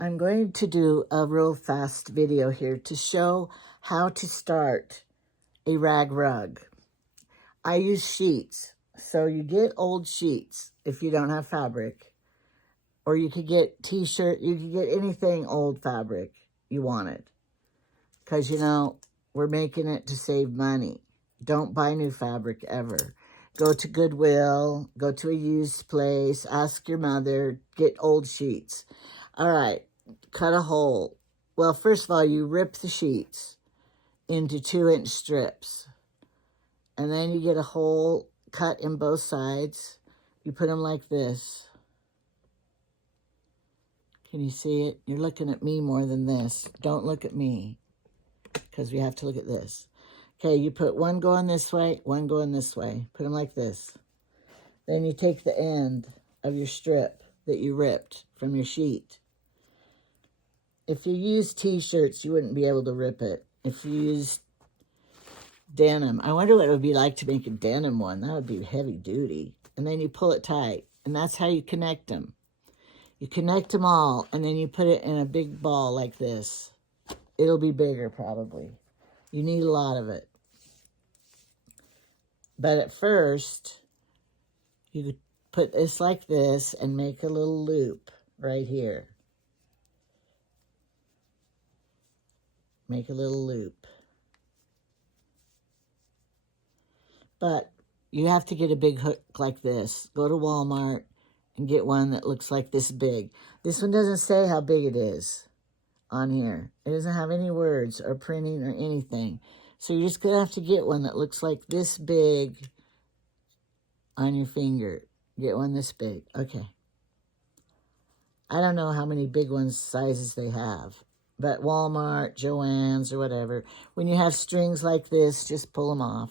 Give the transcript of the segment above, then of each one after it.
I'm going to do a real fast video here to show how to start a rag rug. I use sheets, so you get old sheets if you don't have fabric, or you could get t-shirt, you could get anything old fabric you wanted, because we're making it to save money. Don't buy new fabric ever. Go to Goodwill, go to a used place, ask your mother, get old sheets. All right, cut a hole. Well, first of all, you rip the sheets into 2-inch strips. And then you get a hole cut in both sides. You put them like this. Can you see it? You're looking at me more than this. Don't look at me, because we have to look at this. Okay, you put one going this way, one going this way. Put them like this. Then you take the end of your strip that you ripped from your sheet. If you use t-shirts, you wouldn't be able to rip it. If you use denim, I wonder what it would be like to make a denim one. That would be heavy duty. And then you pull it tight, and that's how you connect them. You connect them all, and then you put it in a big ball like this. It'll be bigger probably. You need a lot of it. But at first, you put this like this and make a little loop right here. Make a little loop. But you have to get a big hook like this. Go to Walmart and get one that looks like this big. This one doesn't say how big it is on here. It doesn't have any words or printing or anything. So you're just going to have to get one that looks like this big on your finger. Get one this big. Okay. I don't know how many big ones, sizes they have. But Walmart, Joann's, or whatever. When you have strings like this, just pull them off.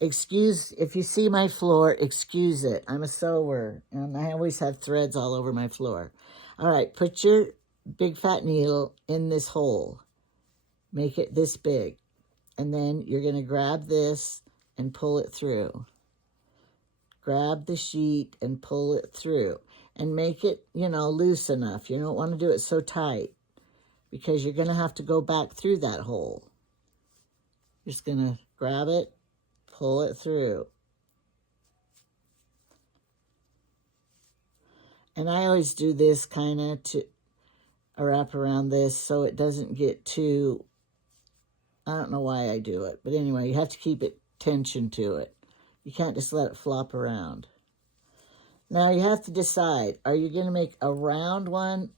Excuse, if you see my floor, excuse it. I'm a sewer, and I always have threads all over my floor. All right, put your big fat needle in this hole. Make it this big. And then you're going to grab this and pull it through. Grab the sheet and pull it through. And make it, loose enough. You don't want to do it so tight, because you're going to have to go back through that hole. Just going to grab it, pull it through. And I always do this kind of to wrap around this so it doesn't get too, I don't know why I do it. But anyway, you have to keep it tension to it. You can't just let it flop around. Now you have to decide, are you going to make a round one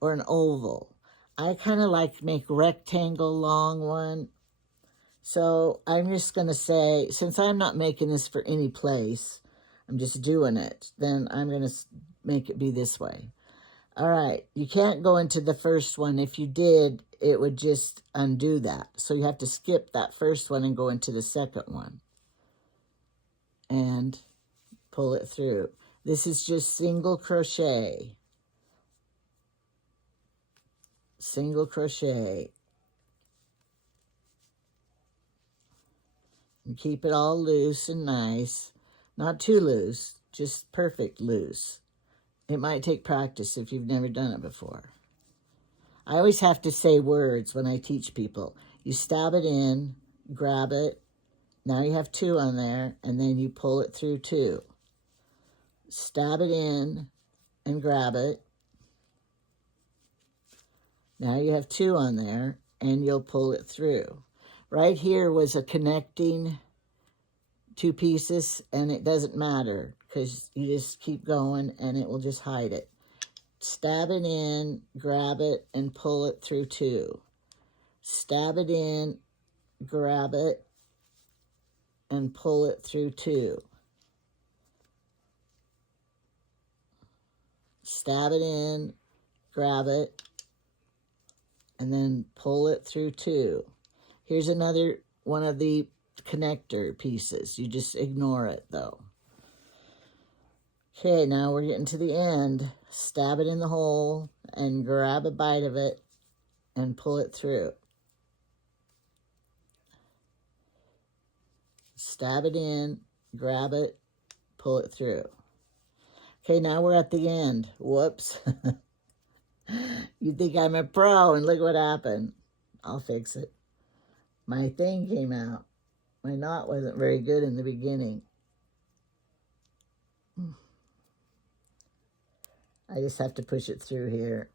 or an oval? I kind of like to make rectangle long one. So I'm just going to say, since I'm not making this for any place, I'm just doing it, then I'm going to make it be this way. All right, you can't go into the first one. If you did, it would just undo that. So you have to skip that first one and go into the second one. And pull it through. This is just single crochet. Single crochet. And keep it all loose and nice. Not too loose, just perfect loose. It might take practice if you've never done it before. I always have to say words when I teach people. You stab it in, grab it. Now you have 2 on there, and then you pull it through 2. Stab it in and grab it. Now you have 2 on there, and you'll pull it through. Right here was a connecting 2 pieces, and it doesn't matter because you just keep going and it will just hide it. Stab it in, grab it, and pull it through 2. Stab it in, grab it, and pull it through 2. Stab it in, grab it, and then pull it through 2. Here's another one of the connector pieces. You just ignore it though. Okay, now we're getting to the end. Stab it in the hole and grab a bite of it and pull it through. Stab it in, grab it, pull it through. Okay, now we're at the end. Whoops. You think I'm a pro, and look what happened. I'll fix it. My thing came out. My knot wasn't very good in the beginning. I just have to push it through here.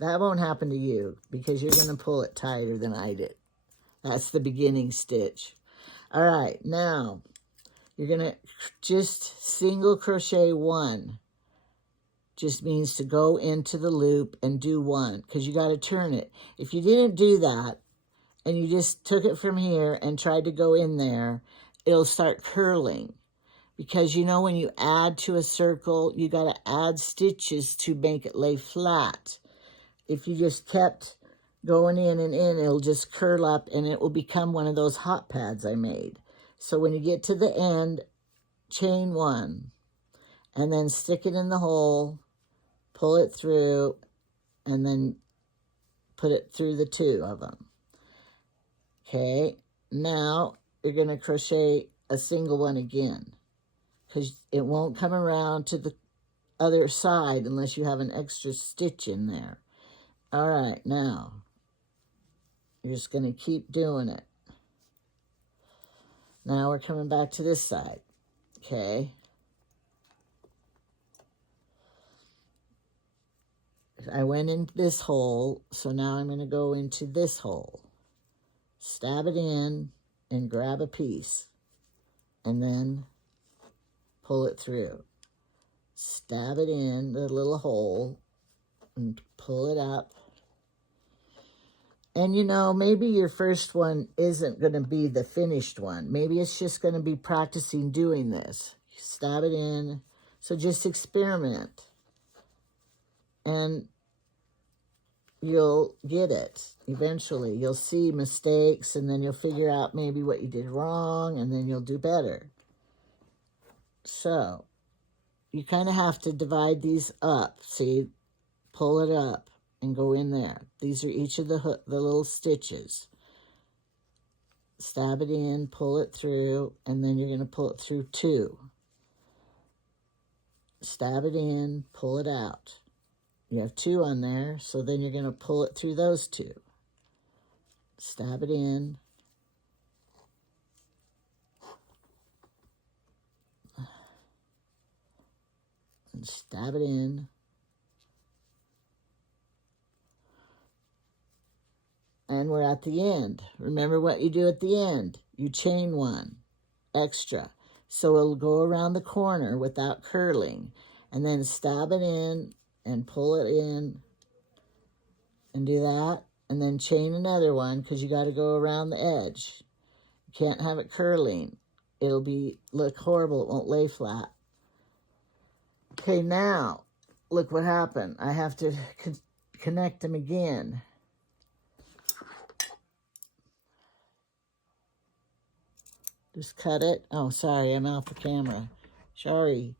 That won't happen to you because you're going to pull it tighter than I did. That's the beginning stitch. All right, now you're going to just single crochet one. Just means to go into the loop and do one because you got to turn it. If you didn't do that and you just took it from here and tried to go in there, it'll start curling. Because you know when you add to a circle, you got to add stitches to make it lay flat. If you just kept going in and in, it'll just curl up and it will become one of those hot pads I made. So when you get to the end, chain one and then stick it in the hole, pull it through, and then put it through the two of them. Okay, now you're going to crochet a single one again because it won't come around to the other side unless you have an extra stitch in there. All right, now you're just going to keep doing it. Now we're coming back to this side, okay? I went in this hole, so now I'm going to go into this hole. Stab it in and grab a piece, and then pull it through. Stab it in the little hole and pull it up. And you know, maybe your first one isn't going to be the finished one. Maybe it's just going to be practicing doing this. Stab it in. So just experiment. And you'll get it eventually. You'll see mistakes and then you'll figure out maybe what you did wrong and then you'll do better. So you kind of have to divide these up. See, pull it up and go in there. These are each of the little stitches. Stab it in, pull it through, and then you're going to pull it through two. Stab it in, pull it out. You have two on there, so then you're going to pull it through those two. Stab it in. And stab it in. And we're at the end. Remember what you do at the end. You chain one extra. So it'll go around the corner without curling. And then stab it in and pull it in and do that. And then chain another one because you got to go around the edge. You can't have it curling. It'll look horrible. It won't lay flat. Okay, now look what happened. I have to connect them again. Just cut it. Oh, sorry, I'm off the camera. Sorry.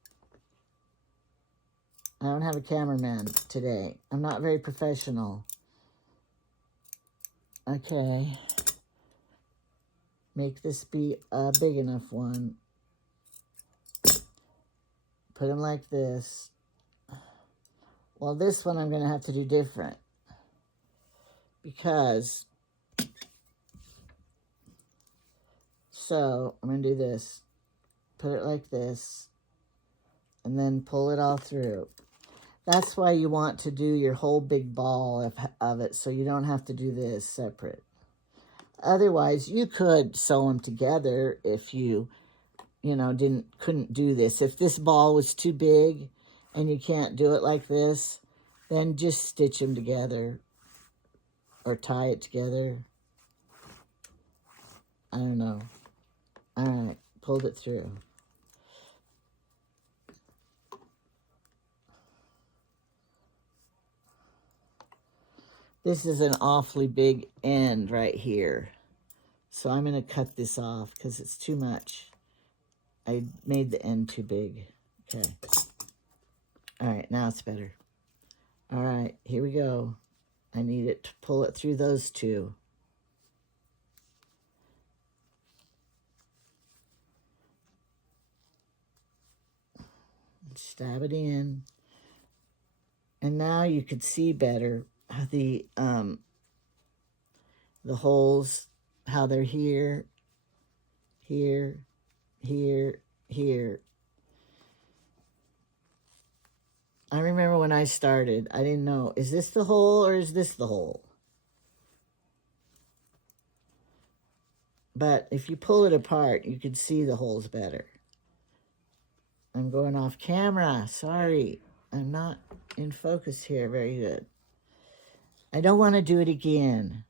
I don't have a cameraman today. I'm not very professional. Okay. Make this be a big enough one. Put them like this. Well, this one I'm going to have to do different. Because... So, I'm going to do this. Put it like this. And then pull it all through. That's why you want to do your whole big ball of it, so you don't have to do this separate. Otherwise, you could sew them together if you couldn't do this. If this ball was too big and you can't do it like this, then just stitch them together or tie it together. I don't know. All right, pulled it through. This is an awfully big end right here. So I'm going to cut this off because it's too much. I made the end too big. Okay. All right, now it's better. All right, here we go. I need it to pull it through those two. stab it in. And now you could see better the holes, how they're here, here, here, here. I remember when I started, I didn't know, is this the hole or is this the hole? But if you pull it apart, you can see the holes better. I'm going off camera, sorry. I'm not in focus here very good. I don't want to do it again.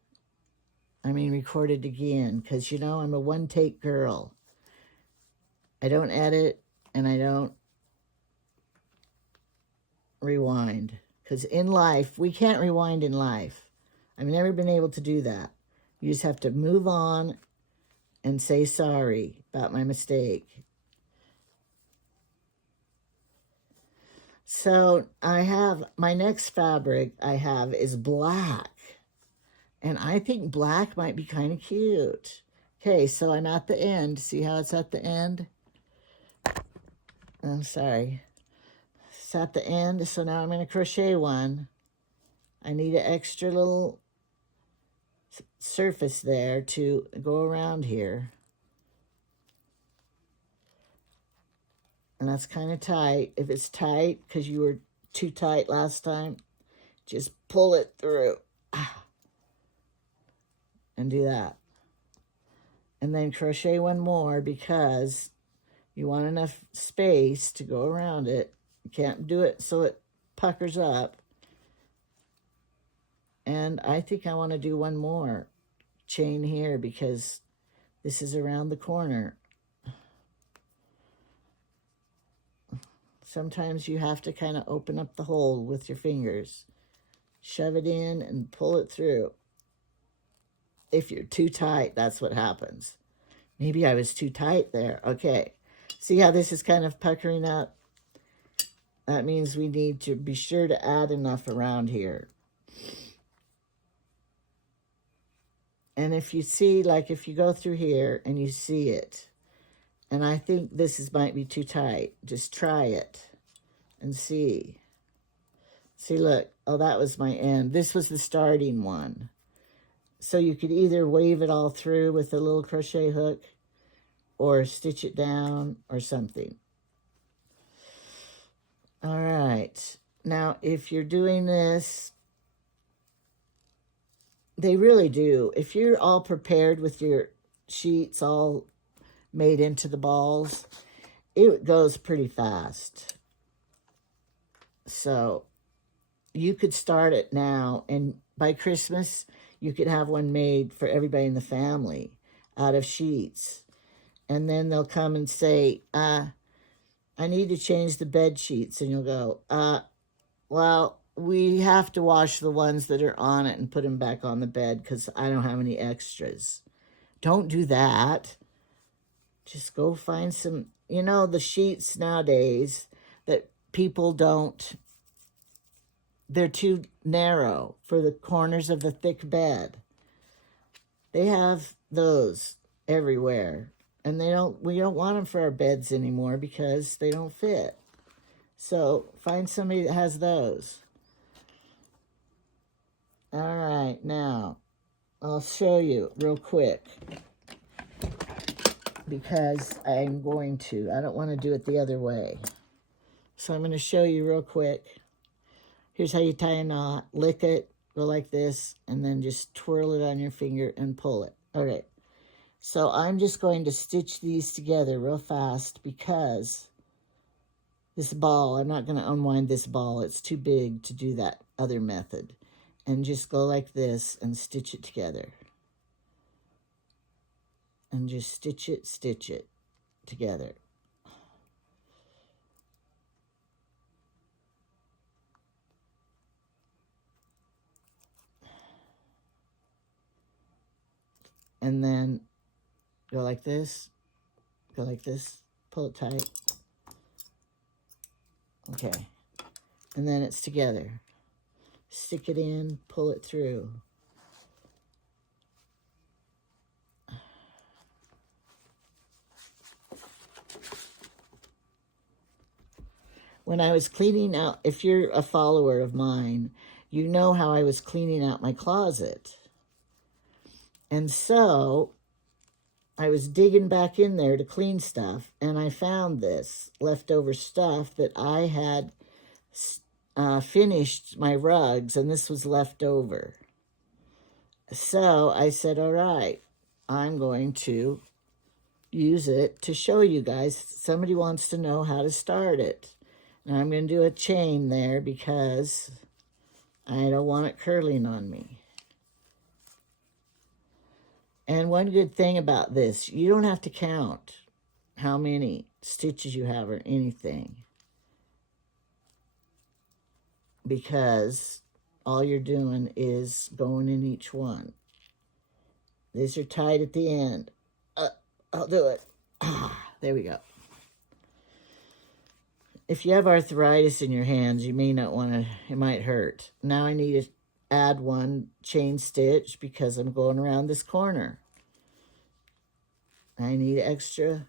I mean, record it again, because, you know, I'm a one-take girl. I don't edit, and I don't rewind. Because in life, we can't rewind in life. I've never been able to do that. You just have to move on and say sorry about my mistake. So I have, my next fabric I have is black. And I think black might be kind of cute. Okay, so I'm at the end. See how it's at the end? I'm sorry. It's at the end, so now I'm going to crochet one. I need an extra little surface there to go around here. And that's kind of tight. If it's tight, because you were too tight last time, just pull it through. And do that. And then crochet one more, because you want enough space to go around it. You can't do it so it puckers up. And I think I want to do one more chain here, because this is around the corner. Sometimes you have to kind of open up the hole with your fingers. Shove it in and pull it through. If you're too tight, that's what happens. Maybe I was too tight there. Okay. See how this is kind of puckering up? That means we need to be sure to add enough around here. And if you see, like if you go through here and you see it, and I think this might be too tight, just try it and see. See, look. Oh, that was my end. This was the starting one. So you could either wave it all through with a little crochet hook or stitch it down or something. All right. Now, if you're doing this, they really do. If you're all prepared with your sheets all made into the balls, it goes pretty fast. So you could start it now, and by Christmas, you could have one made for everybody in the family out of sheets. And then they'll come and say, I need to change the bed sheets. And you'll go, well, we have to wash the ones that are on it and put them back on the bed because I don't have any extras. Don't do that. Just go find some, you know, the sheets nowadays that people don't, they're too narrow for the corners of the thick bed. They have those everywhere. And we don't want them for our beds anymore because they don't fit. So find somebody that has those. All right, now I'll show you real quick because I'm going to. I don't want to do it the other way. So I'm going to show you real quick. Here's how you tie a knot. Lick it, go like this, and then just twirl it on your finger and pull it. All right. So I'm just going to stitch these together real fast because this ball, I'm not going to unwind this ball. It's too big to do that other method. And just go like this and stitch it together. And just stitch it together. And then go like this, pull it tight. Okay. And then it's together. Stick it in, pull it through. when I was cleaning out, if you're a follower of mine, you know how I was cleaning out my closet. And so I was digging back in there to clean stuff, and I found this leftover stuff that I had finished my rugs, and this was left over. So I said, all right, I'm going to use it to show you guys. Somebody wants to know how to start it. And I'm going to do a chain there because I don't want it curling on me. And one good thing about this, you don't have to count how many stitches you have or anything, because all you're doing is going in each one. These are tied at the end. I'll do it. There we go. If you have arthritis in your hands, you may not want to, it might hurt. Now I need to add one chain stitch because I'm going around this corner. I need extra,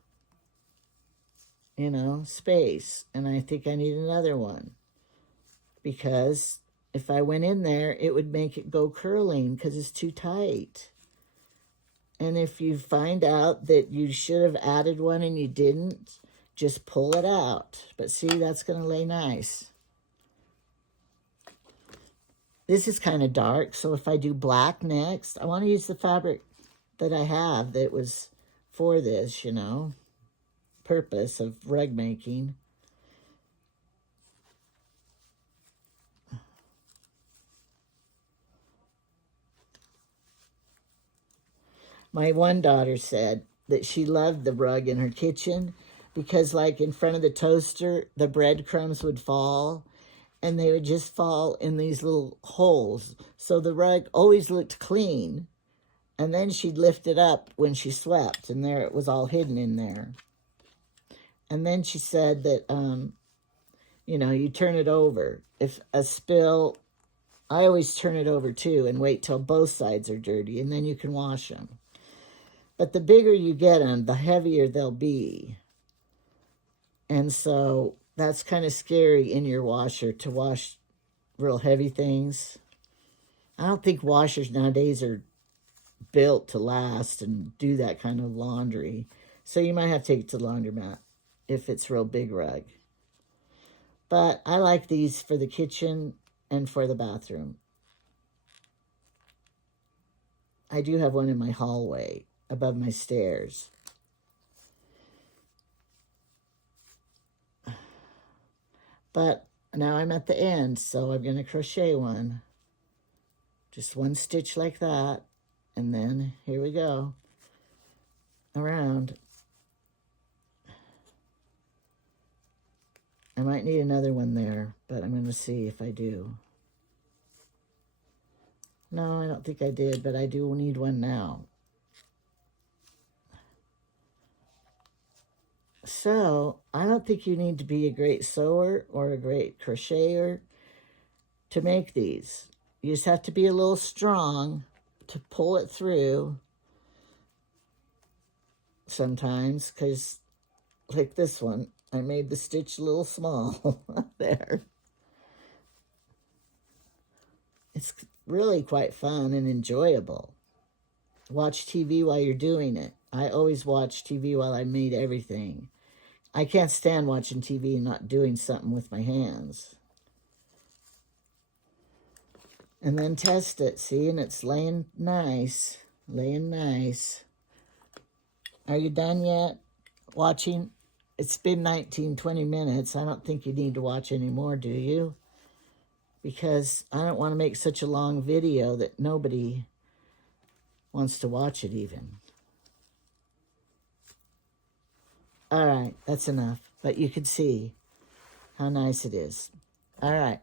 space. And I think I need another one, because if I went in there, it would make it go curling because it's too tight. And if you find out that you should have added one and you didn't, just pull it out. But see, that's going to lay nice. This is kind of dark, so if I do black next, I want to use the fabric that I have that was for this, purpose of rug making. My one daughter said that she loved the rug in her kitchen because, like, in front of the toaster, the breadcrumbs would fall, and they would just fall in these little holes. So the rug always looked clean, and then she'd lift it up when she swept, and there it was all hidden in there. And then she said that, you turn it over. If a spill, I always turn it over too and wait till both sides are dirty, and then you can wash them. But the bigger you get them, the heavier they'll be. And so that's kind of scary in your washer to wash real heavy things. I don't think washers nowadays are built to last and do that kind of laundry. So you might have to take it to the laundromat if it's real big rug. But I like these for the kitchen and for the bathroom. I do have one in my hallway above my stairs. But now I'm at the end, so I'm going to crochet one. Just one stitch like that, and then here we go. Around. I might need another one there, but I'm going to see if I do. No, I don't think I did, but I do need one now. So, I don't think you need to be a great sewer or a great crocheter to make these. You just have to be a little strong to pull it through sometimes, because like this one, I made the stitch a little small there. It's really quite fun and enjoyable. Watch TV while you're doing it. I always watch TV while I made everything. I can't stand watching TV and not doing something with my hands. And then test it, see? And it's laying nice. Laying nice. Are you done yet watching? It's been 19, 20 minutes. I don't think you need to watch any more, do you? Because I don't want to make such a long video that nobody wants to watch it even. All right, that's enough. But you can see how nice it is. All right.